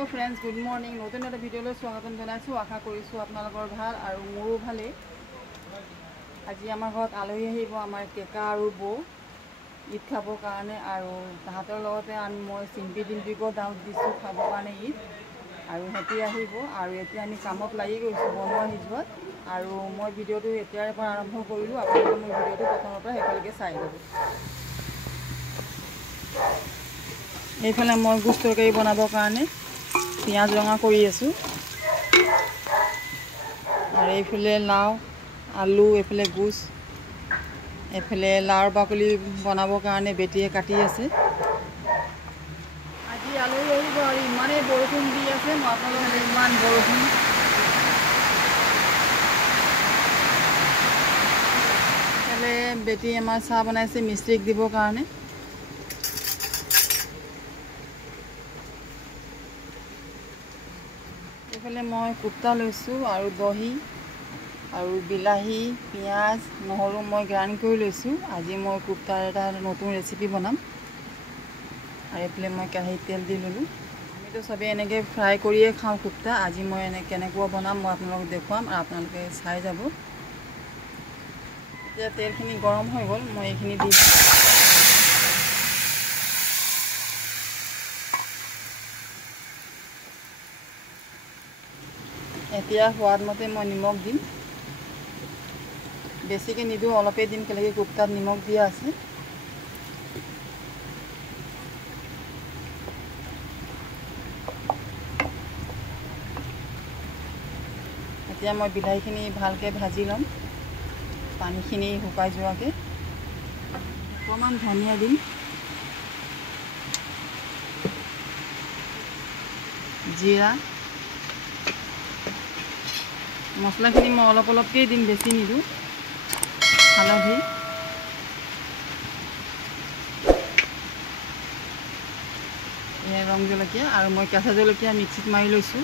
hello friends good morning नतुन एटा भिडिओলৈ स्वागतम জনাইছো আশা কৰিছো আপোনালোকৰ ভাল আৰু মোৰো ভালে আজি আমাৰ ঘৰত আলহী আহিব আমাৰ কেকা আৰু বৌ ঈদ খাবৰ কাৰণে আৰু তাহাঁতৰ লগতে মই চিম্পি ডিম্পিকো দাওঁত দিছো খাবৰ কাৰণে ঈদ আৰু হেতি আহিব আৰু এতিয়া আমি কামত লাগি গৈছো বনোৱা হিজত আৰু মই ভিডিওটো এতিয়াৰ পৰা আৰম্ভ কৰিলো আপোনালোকে মোৰ ভিডিওটো প্ৰথমৰ পৰা শেষলৈকে চাই যাব এইফালে মই গুছ তৰকাৰী বনাবৰ কাৰণে পিয়াজ ৰঙা কৰি আছো আৰু এইফালে লাও আলু এইফালে গুছ এইফালে লাওৰ বাকলি বনাবৰ কাৰণে বেটিয়ে কাটি আছে আজি আলহী আহিব আৰু ইমানেই বৰষুণ দি আছে মই আপোনালোকক ইমান বৰষুণ এইফালে বেটি আমাৰ চাহ বনাইছে মিস্ত্ৰীক দিবৰ কাৰণে এইফালে মই কুপ্তা লৈছোঁ আৰু দহি আৰু বিলাহী পিঁয়াজ নহৰু মই গ্ৰাইণ্ড কৰি লৈছোঁ আজি মই কুপ্তাৰ এটা নতুন ৰেচিপি বনাম আৰু এইফালে মই কেৰাহীত তেল দি ল'লোঁ আমিতো চবেই এনেকৈ ফ্ৰাই কৰিয়ে খাওঁ কুপ্তা আজি মই কেনেকুৱা বনাম মই আপোনালোকক দেখুৱাম আৰু আপোনালোকে চাই যাব এতিয়া তেলখিনি গৰম হৈ গ'ল মই এইখিনি দি এতিয়া সোৱাদ মতে মই নিমখ দিম বেছিকৈ নিদিওঁ অলপেই দিম কেলেকি কুপ্তাত নিমখ দিয়া আছে এতিয়া মই বিলাহীখিনি ভালকৈ ভাজি ল'ম পানীখিনি শুকাই যোৱাকৈ অকণমান ধনিয়া দিম জিৰা মছলাখিনি মই অলপ অলপকৈ দিম বেছি নিদিওঁ হালধি এয়া ৰং জলকীয়া আৰু মই কেঁচা জলকীয়া মিক্সিত মাৰি লৈছোঁ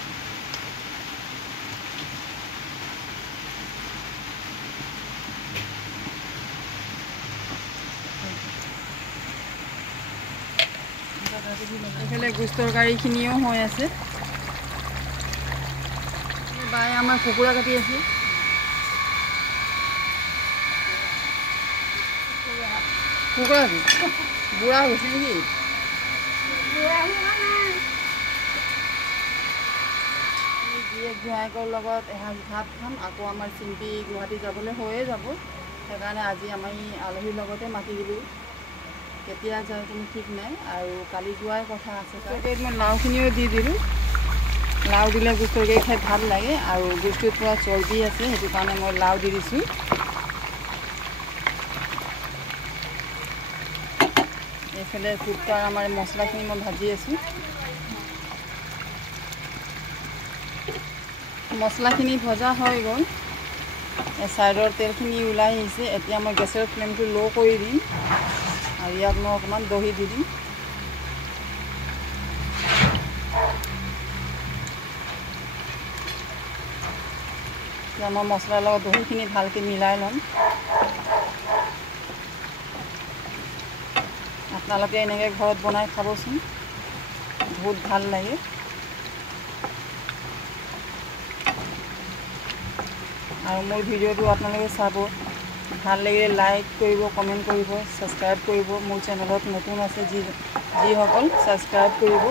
এইফালে গুছ তৰকাৰীখিনিও হৈ আছে বায়ে আমাৰ কুকুৰা কাটি আছে কুকুৰা বুঢ়া হৈছে নেকি জীয়েক জোঁৱাইকৰ লগত এসাঁজ ভাত খাম আকৌ আমাৰ চিম্পি গুৱাহাটী যাবলৈ হৈয়ে যাব সেইকাৰণে আজি আমি আলহীৰ লগতে মাতি দিলোঁ কেতিয়া যায় কোনো ঠিক নাই আৰু কালি যোৱাৰ কথা আছে তৰকাৰীত মই লাওখিনিও দি দিলোঁ লাও দিলে গুছ তৰকাৰী খাই ভাল লাগে আৰু গুছটোত পুৰা চৰ্বি আছে সেইটো কাৰণে মই লাও দি দিছোঁ এইফালে কুপ্তাৰ আমাৰ মছলাখিনি মই ভাজি আছোঁ মছলাখিনি ভজা হৈ গ'ল ছাইডৰ তেলখিনি ওলাই আহিছে এতিয়া মই গেছৰ ফ্লেমটো ল' কৰি দিম আৰু ইয়াত মই অকণমান দহি দি দিম এতিয়া মই মছলাৰ লগত দহিখিনি ভালকৈ মিলাই ল'ম আপোনালোকে এনেকৈ ঘৰত বনাই খাবচোন বহুত ভাল লাগে আৰু মোৰ ভিডিঅ'টো আপোনালোকে চাব ভাল লাগিলে লাইক কৰিব কমেণ্ট কৰিব ছাবস্ক্ৰাইব কৰিব মোৰ চেনেলত নতুন আছে যিসকল ছাবস্ক্ৰাইব কৰিব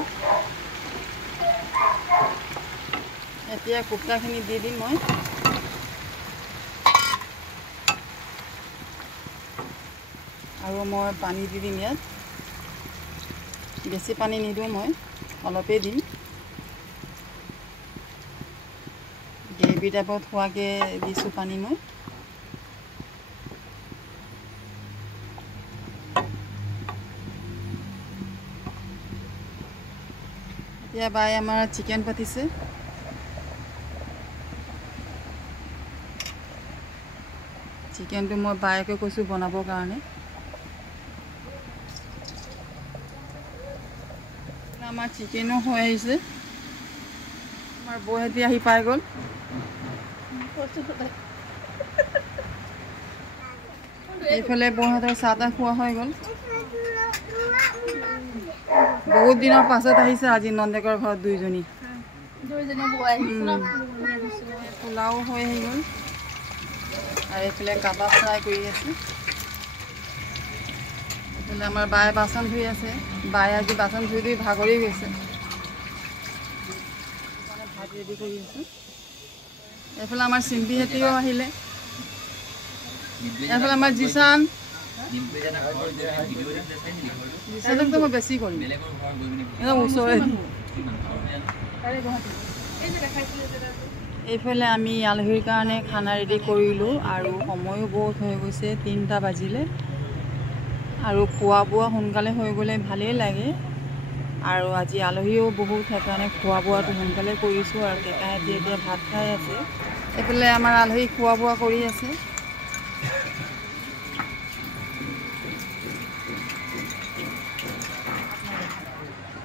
এতিয়া কুপ্তাখিনি দি দিম মই আৰু মই পানী দি দিম ইয়াত বেছি পানী নিদিওঁ মই অলপেই দিম গ্ৰেভি টাইপত হোৱাকৈ দিছোঁ পানী মই এতিয়া বাই আমাৰ চিকেন পাতিছে চিকেনটো মই বায়েকে কৈছোঁ বনাবৰ কাৰণে আমাৰ চিকেনো হৈ আহিছে আমাৰ বৌহেঁতি আহি পাই গ'ল এইফালে বৌহঁতৰ চাহ তাহ খোৱা হৈ গ'ল বহুত দিনৰ পাছত আহিছে আজি নন্দেকৰ ঘৰত দুইজনী পোলাও হৈ আহি গ'ল আৰু এইফালে কাবাব ফ্ৰাই কৰি আছে এইফালে আমাৰ বায়ে বাচন ধুই আছে বায়ে আজি বাচন ধুই ধুই ভাগৰি গৈছে ভাত ৰেডি কৰি আছে এইফালে আমাৰ চিম্পিহঁতিও আহিলে এইফালে আমাৰ জিচান জিচানকতো মই বেছি কৰিম একদম ওচৰে এইফালে আমি আলহীৰ কাৰণে খানা ৰেডি কৰিলোঁ আৰু সময়ো বহুত হৈ গৈছে 3টা বাজিলে আৰু খোৱা বোৱা সোনকালে হৈ গ'লে ভালেই লাগে আৰু আজি আলহীও বহুত সেইকাৰণে খোৱা বোৱাটো সোনকালে কৰিছোঁ আৰু কেকাহঁতি এতিয়া ভাত খাই আছে এইফালে আমাৰ আলহী খোৱা বোৱা কৰি আছে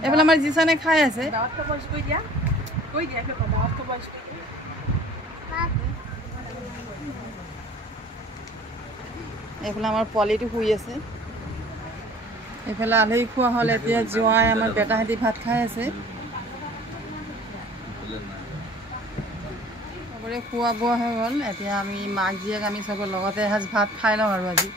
এইফালে আমাৰ জিচানে খাই আছে এইফালে আমাৰ পোৱালিটো শুই আছে এইফালে আলহী খোৱা হ'ল এতিয়া জোৱাই আমাৰ বেটাহঁতি ভাত খাই আছে চবৰে খোৱা বোৱা হৈ গ'ল এতিয়া আমি মাক জীয়েক আমি চবে লগতে এসাঁজ ভাত খাই লওঁ আৰু আজি